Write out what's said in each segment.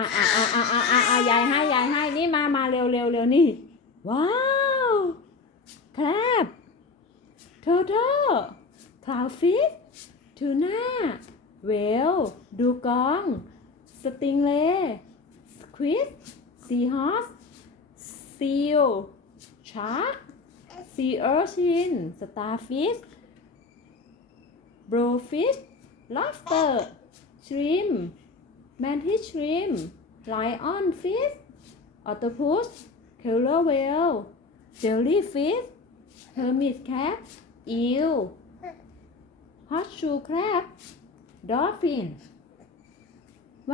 อ่ะอ่ะอ่ะอ่ะอ่ะอ่ะยายให้ยายให้ นี่มามาเร็วเร็วเร็วนี่ ว้าว ครับอเธอคลาวฟิตทูน่าเวล ดูกอง สติงเลสควิดซีฮอสซีล ชาร์กซีเออร์ชิน สตาร์ฟิชบรูฟิชลอฟเตอร์ ชริมแมนทิชริมไลออนฟิสออตพุสเคลเลอร์เวลเจลลี่ฟิสเฮอร์มิสแคปอีลฮอตชูแครบดอฟฟิน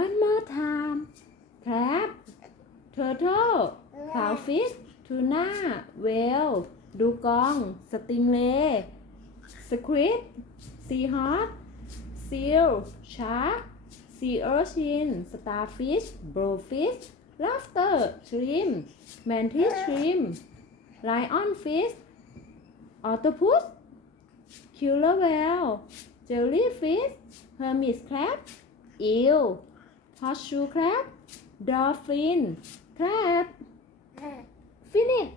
one more time แครบ turtle ฟาวฟิสทูน่าเวลดูกอง สติงเลสควิดซีฮอตซีลชาร์ sea urchin starfish blowfish lobster shrimp mantis shrimp lionfish octopus killer whale jellyfish hermit crab eel horseshoe crab dolphin crab finish